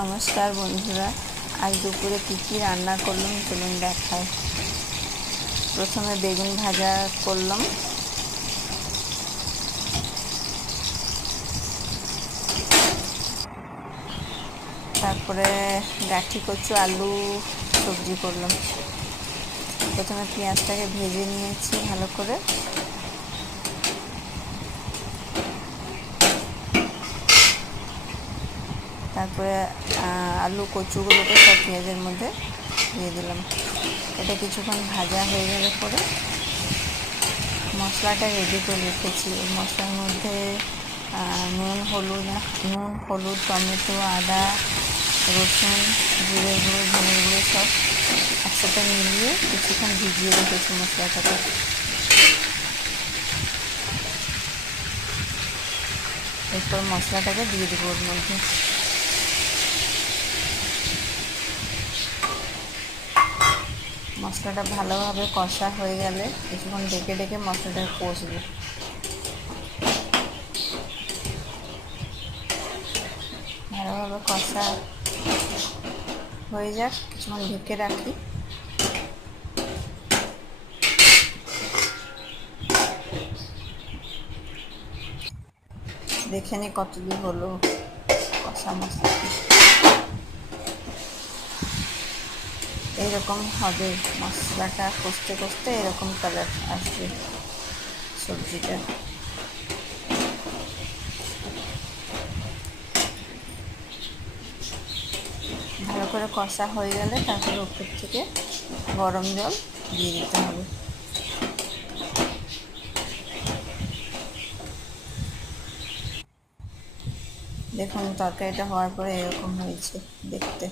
নমস্কার বন্ধুরা, আজ দুপুরে কী রান্না করলাম চলুন দেখাই। প্রথমে বেগুন ভাজা করলাম, তারপরে গাঠি কচু আলু সবজি করলাম। প্রথমে পেঁয়াজটাকে ভেজে নিয়েছি ভালো করে, তারপরে আলু কচুগুলোকে সব পেঁয়াজের মধ্যে দিয়ে দিলাম। এটা কিছুক্ষণ ভাজা হয়ে গেলে পরে মশলাটা রেডি করে রেখেছি। এই মশলার মধ্যে নুন হলুদ টমেটো আদা রসুন জিরে গুঁড়ো ধনে গুঁড়ো সব একসাথে মিলিয়ে কিছুক্ষণ ভিজিয়ে রেখেছি মশলাটাকে। এরপর মশলাটাকে দিয়ে দেবো ওর মধ্যে। মশলাটা ভালোভাবে কষা হয়ে গেলে কিছুক্ষণ ঢেকে ঢেকে মশলাটা কষবো। ভালোভাবে কষা হয়ে যাক, কিছুক্ষণ ঢেকে রাখি। দেখে নি কতদূর হলো কষা মশলা। এইরকম হবে মশলাটা কষতে কষতে, এরকম কালার আসবে সবজিটা। ভালো করে কষা হয়ে গেলে তারপরে উপর থেকে গরম জল দিয়ে দিতে হবে। দেখুন তরকারিটা হওয়ার পরে এরকম হয়েছে দেখতে।